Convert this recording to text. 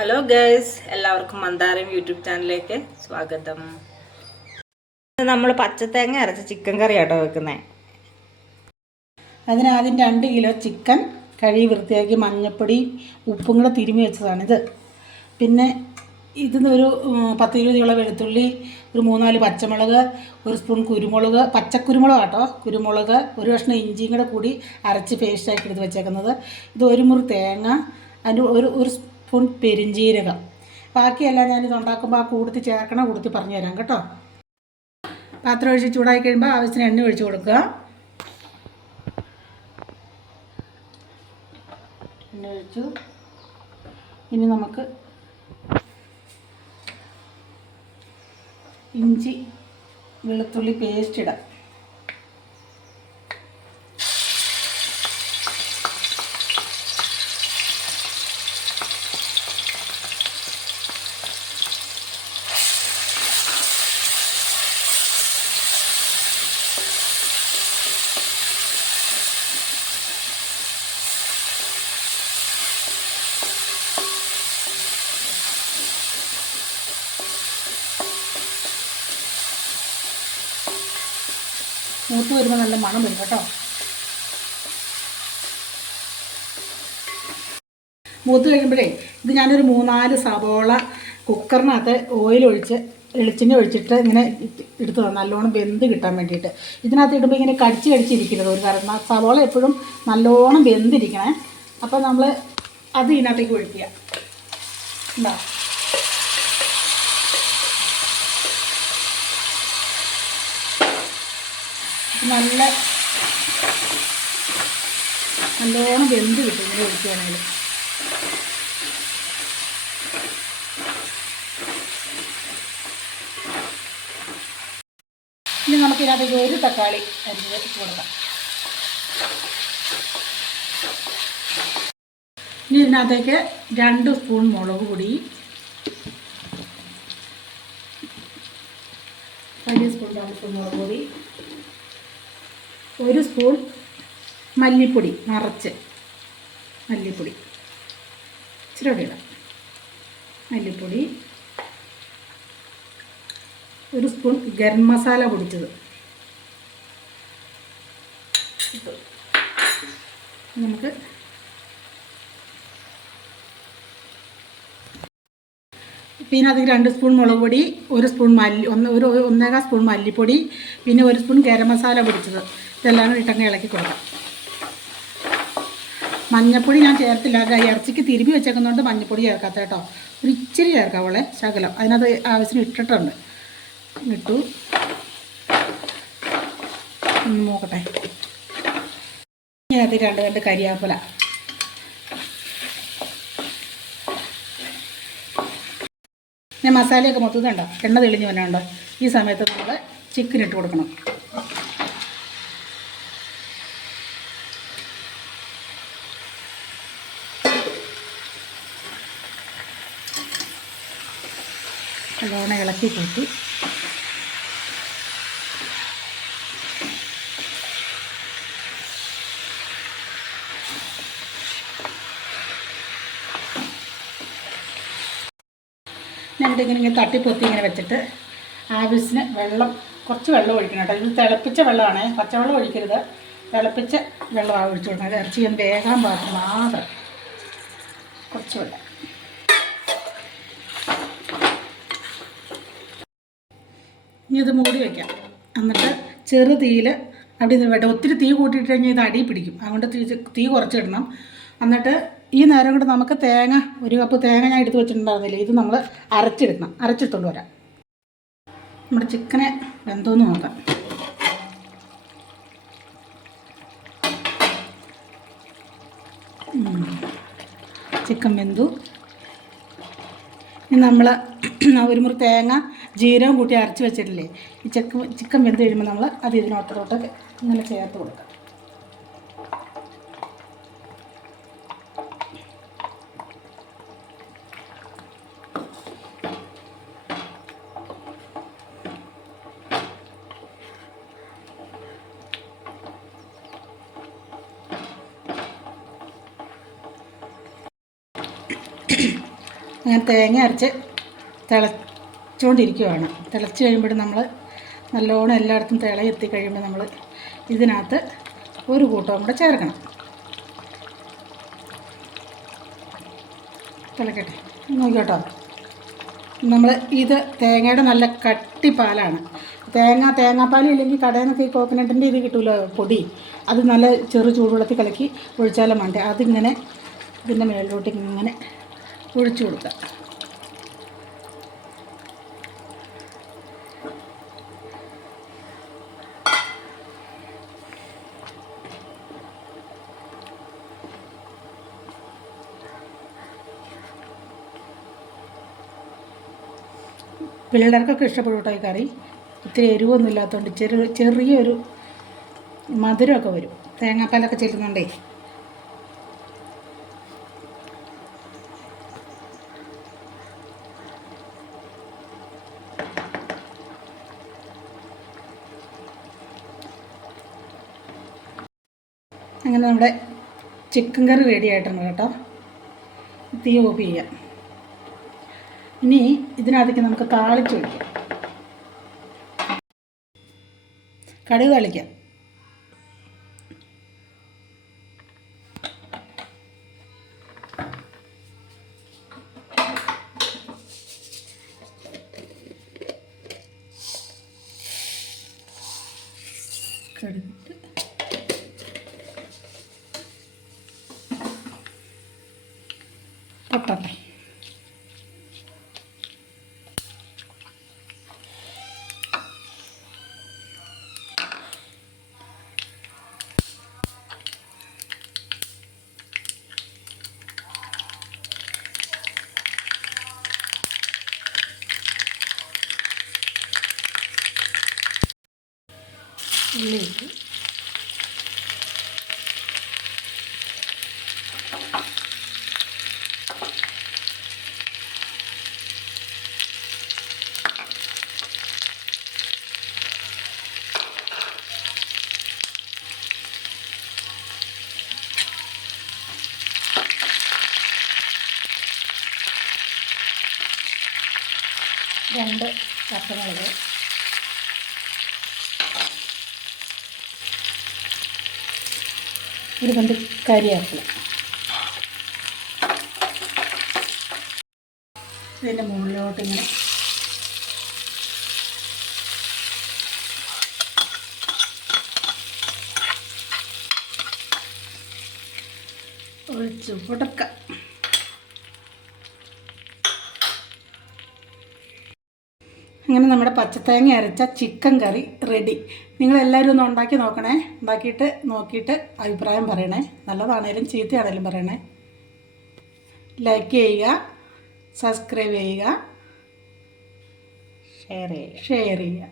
Hello guys, എല്ലാവർക്കും മന്ദാരം YouTube ചാനലിലേക്ക് സ്വാഗതം. നമ്മൾ പച്ചത്തേങ്ങ അരച്ച ചിക്കൻ കറി ആട്ടോ വെക്കുന്നത്. അതിനാദ്യം 2 കിലോ ചിക്കൻ കഴുകി വൃത്തിയാക്കി മഞ്ഞൾപ്പൊടി ഉപ്പും കൂടെ തിരുമ്മി വെച്ചതാണിത്. പിന്നെ ഇതിനൊരു 10-20 വെളുത്തുള്ളി, ഒരു 3-4 പച്ചമുളക്, ഒരു സ്പൂൺ കുരുമുളക്, പച്ചക്കുരുമുളക് കേട്ടോ, കുരുമുളക്, ഒരു കഷ്ണം ഇഞ്ചിയും കൂടെ കൂടി അരച്ച് പേസ്റ്റാക്കി എടുത്ത് വെച്ചേക്കുന്നത്. ഇത് 1 മുറി തേങ്ങ, അതിൻ്റെ ഒരു സ്പൂൺ പെരിഞ്ജീരകം. ബാക്കിയെല്ലാം ഞാനിത് ഉണ്ടാക്കുമ്പോൾ ആ കൂടത്തിൽ ചേർക്കണ കൂടത്തിൽ പറഞ്ഞു തരാം കേട്ടോ. പാത്രം ഒഴിച്ച് ചൂടാക്കി കഴിയുമ്പോൾ ആവശ്യത്തിന് എണ്ണ ഒഴിച്ച് കൊടുക്കുക. എണ്ണ ഒഴിച്ചു. ഇനി നമുക്ക് ഇഞ്ചി വെളുത്തുള്ളി പേസ്റ്റ് ഇടാം. മൂത്ത് വരുമ്പോൾ നല്ല മണം വരും കേട്ടോ. മൂത്ത് കഴിയുമ്പോഴേ ഇത് ഞാനൊരു 3-4 സവോള കുക്കറിനകത്ത് വെളിച്ചെണ്ണ ഒഴിച്ചിട്ട് ഇങ്ങനെ എടുത്തതാണ്, നല്ലോണം വെന്ത് കിട്ടാൻ വേണ്ടിയിട്ട്. ഇതിനകത്ത് ഇടുമ്പോൾ ഇങ്ങനെ കടിച്ചിരിക്കരുത് ഒരു കാരണം. സവോള എപ്പോഴും നല്ലോണം വെന്തിരിക്കണേ. അപ്പോൾ നമ്മൾ അത് ഇതിനകത്തേക്ക് ഒഴിക്കുക. എന്താ നല്ലോണം വെന്ത് കിട്ടും ഇങ്ങനെ ഒഴിക്കുകയാണെങ്കിൽ. ഇനി നമുക്ക് ഇതിനകത്തേക്ക് ഒരു തക്കാളി അരിഞ്ഞ് കൊടുക്കാം. ഇനി ഇതിനകത്തേക്ക് 2 സ്പൂൺ മുളക് പൊടി, 2 സ്പൂൺ മുളക് പൊടി, 1 സ്പൂൺ മല്ലിപ്പൊടി, നിറച്ച് മല്ലിപ്പൊടി ഇച്ചിരി കൂടി ഇടാം. മല്ലിപ്പൊടി, 1 സ്പൂൺ ഗരം മസാല പൊടിച്ചത്. നമുക്ക് പിന്നെ അതിൽ 2 സ്പൂൺ മുളക് പൊടി, 1 സ്പൂൺ 1.25 സ്പൂൺ മല്ലിപ്പൊടി, പിന്നെ 1 സ്പൂൺ ഗരം മസാല പൊടിച്ചത്. ഇതെല്ലാം കൂടി ഇട്ടങ്ങ് ഇളക്കി കൊടുക്കാം. മഞ്ഞൾപ്പൊടി ഞാൻ ചേർത്തില്ല, ഇറച്ചിക്ക് തിരുമ്പി വെച്ചേക്കുന്നതുകൊണ്ട് മഞ്ഞൾപ്പൊടി ചേർക്കാത്ത കേട്ടോ. ഒരു ഇച്ചിരി ചേർക്കാം, അവളെ ശകലം അതിനകത്ത് ആവശ്യത്തിന് ഇട്ടിട്ടുണ്ട്. ഇട്ടു, നോക്കട്ടെ. ഇതിനകത്ത് 2 കരിയാപ്പില. ഞാൻ മസാലയൊക്കെ മൊത്തം കണ്ടോ എണ്ണ തെളിഞ്ഞ് വന്നുണ്ടോ. ഈ സമയത്ത് നമ്മൾ ചിക്കൻ ഇട്ട് കൊടുക്കണം. നല്ലോണം ഇളക്കി കൂട്ടി ഇങ്ങനെ തട്ടിപ്പൊത്തി ഇങ്ങനെ വെച്ചിട്ട് ആവശ്യത്തിന് കുറച്ച് വെള്ളം ഒഴിക്കണം കേട്ടോ. ഇത് തിളപ്പിച്ച വെള്ളമാണ്, പച്ചവെള്ളം ഒഴിക്കരുത്. തിളപ്പിച്ച വെള്ളമാണ് ഒഴിച്ചു കൊടുക്കുന്നത്. ഇറച്ചി ഒന്ന് വേകാൻ പാകത്തിന് മാത്രം കുറച്ച് വെള്ളം. ഇനി ഇത് മൂടി വയ്ക്കാം. എന്നിട്ട് ചെറു തീയിൽ അവിടെ നിന്ന് വേണ്ട. ഒത്തിരി തീ കൂട്ടിയിട്ട് കഴിഞ്ഞാൽ ഇത് അടി പിടിക്കും. അതുകൊണ്ട് തീ കുറച്ചിടണം. എന്നിട്ട് ഈ നേരം കൊണ്ട് നമുക്ക് 1 കപ്പ് തേങ്ങ ഞാൻ എടുത്ത് വെച്ചിട്ടുണ്ടായിരുന്നില്ലേ, ഇത് നമ്മൾ അരച്ചെടുത്തോണ്ട് വരാം. നമ്മുടെ ചിക്കനെ വെന്തോന്ന് നോക്കാം. ചിക്കൻ വെന്തു. ഇനി നമ്മൾ 1 മുറി തേങ്ങ ജീരകം കൂട്ടി അരച്ച് വെച്ചിട്ടില്ലേ, ഈ ചിക്കൻ വെന്ത് കഴിയുമ്പോൾ നമ്മൾ അത് ഇതിനകത്തോട്ട് ഇങ്ങനെ ചേർത്ത് കൊടുക്കാം. അങ്ങനെ തേങ്ങ അരച്ച് തിളച്ചുകൊണ്ടിരിക്കുകയാണ്. തിളച്ച് കഴിയുമ്പോൾ നമ്മൾ നല്ലോണം എല്ലായിടത്തും തിളയെത്തി കഴിയുമ്പോൾ നമ്മൾ ഇതിനകത്ത് ഒരു കൂട്ടവും കൂടെ ചേർക്കണം. തിളക്കട്ടെ, നോക്കിക്കോട്ടോ. നമ്മൾ ഇത് തേങ്ങയുടെ നല്ല കട്ടിപ്പാലാണ്. തേങ്ങാപ്പാലും ഇല്ലെങ്കിൽ കടയിൽ നിന്നൊക്കെ ഈ കോക്കനട്ടിൻ്റെ ഇത് കിട്ടുമല്ലോ പൊടി, അത് നല്ല ചെറു ചൂടുവെള്ളത്തിൽ കലക്കി ഒഴിച്ചാലും വേണ്ടേ. അതിങ്ങനെ ഇതിൻ്റെ മേളിലോട്ട് ഇങ്ങനെ ഒഴിച്ചു കൊടുക്കുക. പിള്ളേർക്കൊക്കെ ഇഷ്ടപ്പെടും കേട്ടോ ഈ കറി. ഇത്തിരി എരിവൊന്നും ഇല്ലാത്തതുകൊണ്ട് ചെറിയൊരു മധുരമൊക്കെ വരും, തേങ്ങാപ്പാലൊക്കെ ചെല്ലുന്നുണ്ടേ. അങ്ങനെ നമ്മുടെ ചിക്കൻ കറി റെഡി ആയിട്ടുണ്ട് കേട്ടോ. തീ ഓഫ് ചെയ്യാം. ഇനി ഇതിനകത്തേക്ക് നമുക്ക് താളിച്ച് ഒഴിക്കാം. കടുക് താളിക്കാം. കടുകിട്ട് പൊട്ടട്ടെ. ഉള്ളിയിട്ട് രണ്ട് പച്ചമുളക്, ഒരു കണ്ട് കരിവേപ്പില, ഇതിൻ്റെ മുകളിലോട്ട് ഇങ്ങനെ ഒഴിച്ച് കൊടുക്കാം. അങ്ങനെ നമ്മുടെ പച്ചത്തേങ്ങ അരച്ച ചിക്കൻ കറി റെഡി. നിങ്ങളെല്ലാവരും ഒന്ന് ഉണ്ടാക്കി നോക്കണേ. ഉണ്ടാക്കിയിട്ട് നോക്കിയിട്ട് അഭിപ്രായം പറയണേ. നല്ലതാണേലും ചീത്തയാണേലും പറയണേ. ലൈക്ക് ചെയ്യുക, സബ്സ്ക്രൈബ് ചെയ്യുക, ഷെയർ ചെയ്യുക.